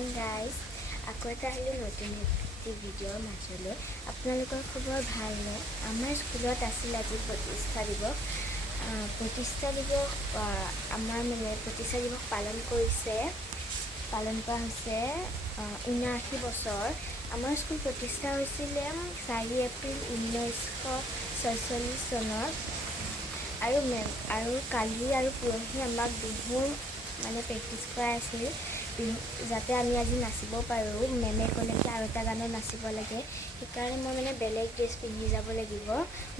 Morning guys, আকৌ এটা আহিলোঁ নতুন এটি ভিডিঅ'ৰ মাজলৈ। আপোনালোকৰ খবৰ ভালনে? আমাৰ স্কুলত আছিল আজি প্ৰতিষ্ঠা দিৱস। আমাৰ প্ৰতিষ্ঠা দিৱস পালন কৰা হৈছে 79 বছৰ। আমাৰ স্কুল প্ৰতিষ্ঠা হৈছিলে 4 এপ্ৰিল 1946 চনত। আৰু কালি আৰু পৰহি আমাক বিহুৰ প্ৰেক্টিছ কৰাই আছিল, যাতে আমি আজি নাচিব পাৰোঁ। মেমে ক'লে কি আৰু এটা গানত নাচিব লাগে, সেইকাৰণে মই বেলেগ ড্ৰেছ পিন্ধি যাব লাগিব।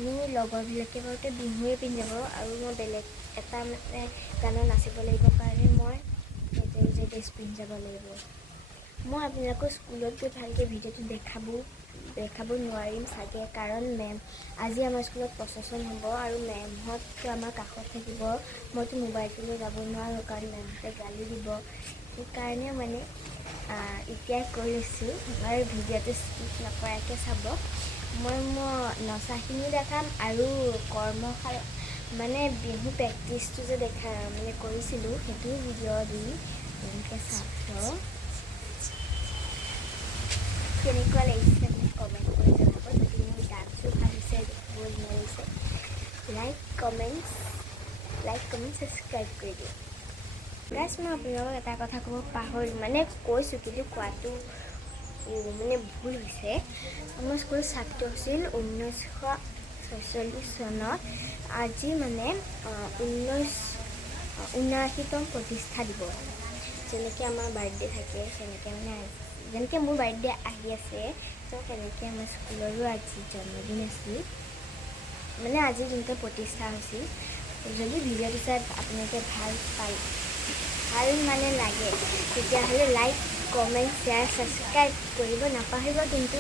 মোৰ লগৰবিলাকে বাৰুতে বিহুৱে পিন্ধিব আৰু মই বেলেগ এটা গানত নাচিব লাগিব কাৰণে মই সেউজীয়া ড্ৰেছ পিন্ধি যাব লাগিব। মই আপোনালোকৰ স্কুলত গৈ ভালকৈ ভিডিঅ'টো দেখাব নোৱাৰিম চাগে, কাৰণ আজি আমাৰ স্কুলত প্ৰচেছন হ'ব আৰু মেমহঁতটো আমাৰ কাষত থাকিব। মইতো মোবাইলটো লৈ যাব নোৱাৰোঁ কাৰণ মেমহঁতে গালি দিব। সেইকাৰণে এতিয়াই কৈ লৈছোঁ আৰু ভিডিঅ'টো স্কিপ নকৰাকৈ চাব। মই নচাখিনি দেখাম আৰু কৰ্মশালা বিহু প্ৰেক্টিছটো যে কৰিছিলোঁ সেইটো ভিডিঅ' দি এনেকৈ চাব। কেনেকুৱা লাগিছে মোক কমেণ্ট কৰি জনাব। যদি মোৰ ডান্সো ভাল হৈছে, দেখিব ধুনীয়া লাগিছে, লাইক কমেণ্ট ছাবস্ক্ৰাইব কৰি দিওঁ। গাইজ, মই আপোনালোকক এটা কথা ক'ব পাহৰিলোঁ, কৈছোঁ কিন্তু কোৱাটো ভুল হৈছে। আমাৰ স্কুলৰ ছাত্ৰ হৈছিল 1946 চনত। আজি 79তম প্ৰতিষ্ঠা দিৱস। যেনেকৈ আমাৰ বাৰ্থডে থাকে যেনেকৈ মোৰ বাৰ্থডে আহি আছে, তো তেনেকৈ আমাৰ স্কুলৰো আজি জন্মদিন আছিল। আজি যোনটো প্ৰতিষ্ঠা হৈছিল। যদি ভিডিঅ'টো চাই আপোনালোকে ভাল লাগে, তেতিয়াহ'লে লাইক কমেণ্ট শ্বেয়াৰ ছাবস্ক্ৰাইব কৰিব নাপাহৰিব কিন্তু।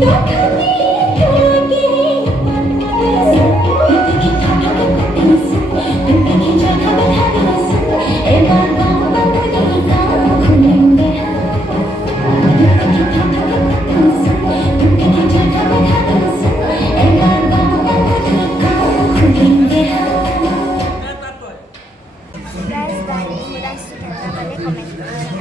Guys, dahil mula sudah na balik, comment ko na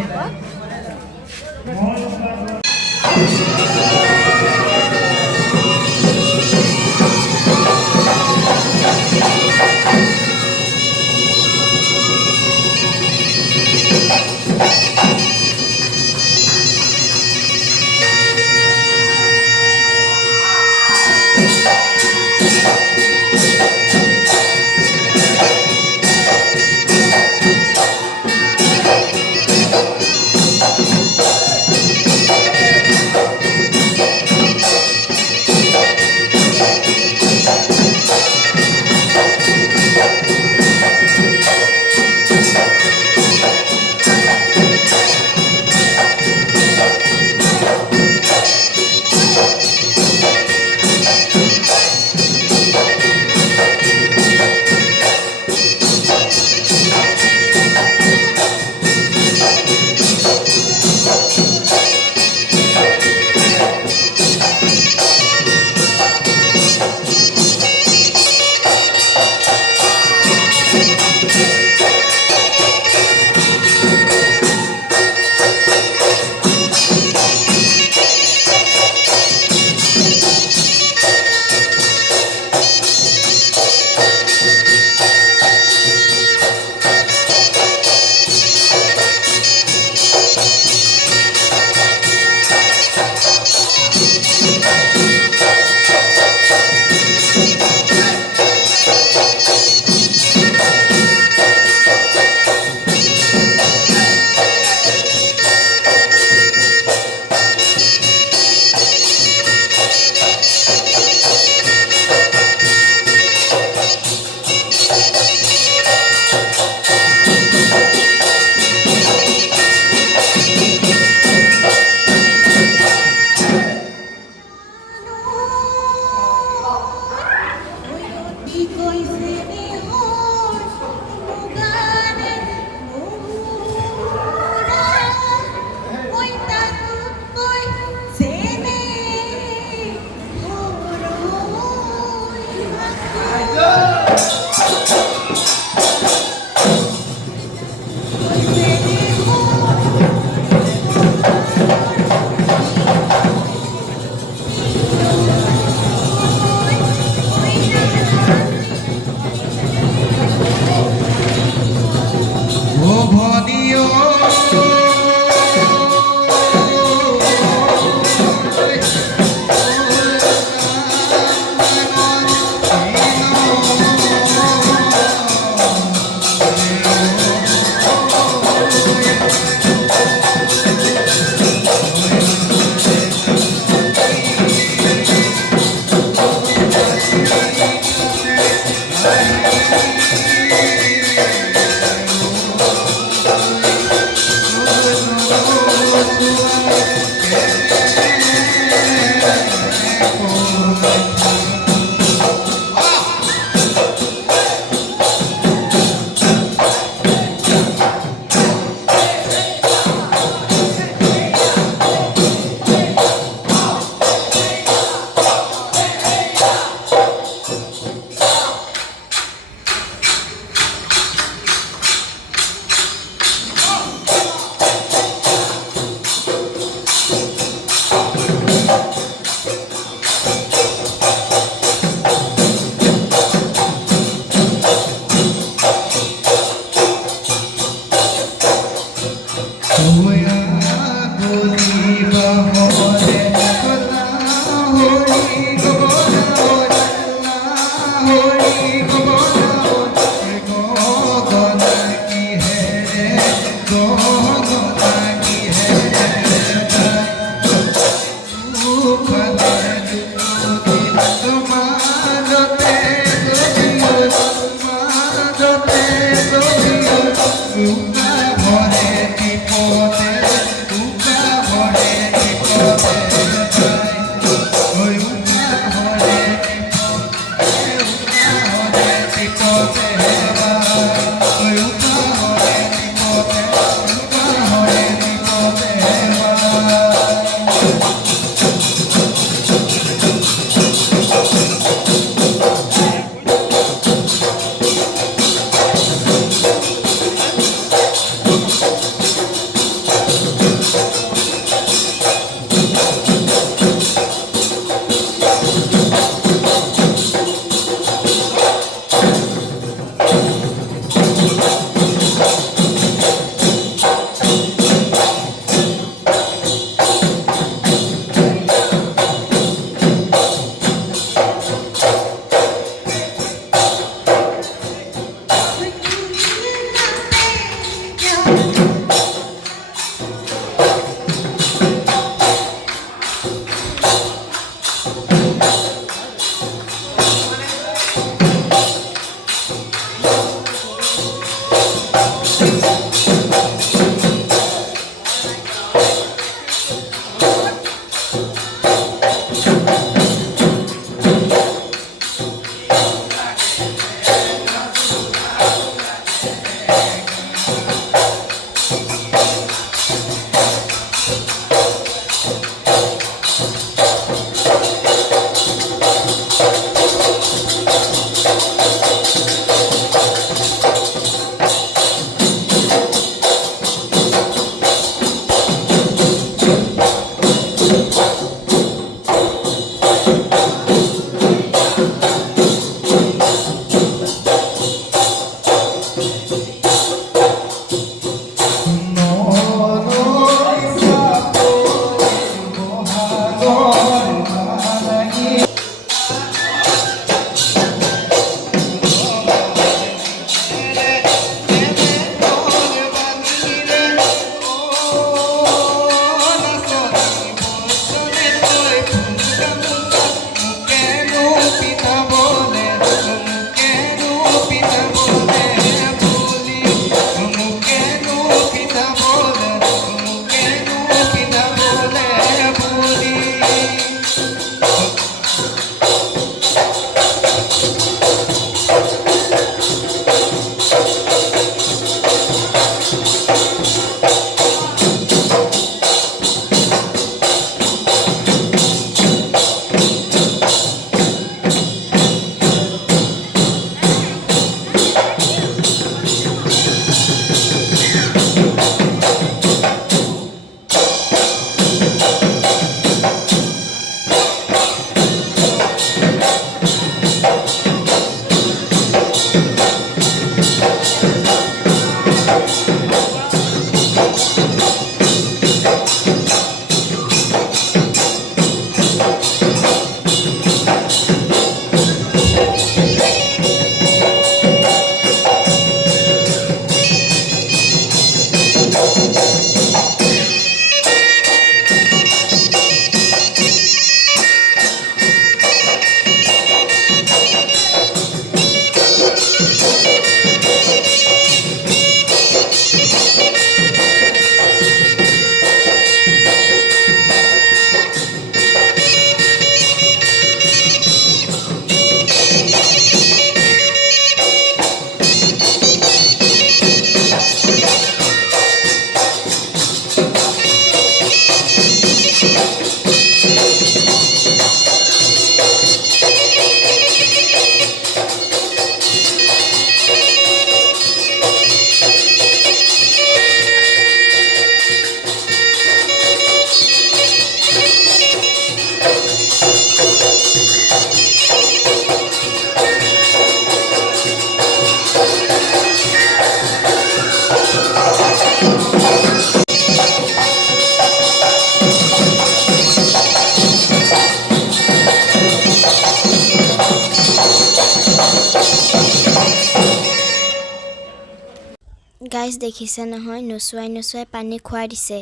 guys দেখিছে নহয়, নচুৱাই নচুৱাই পানী খুৱাই দিছে।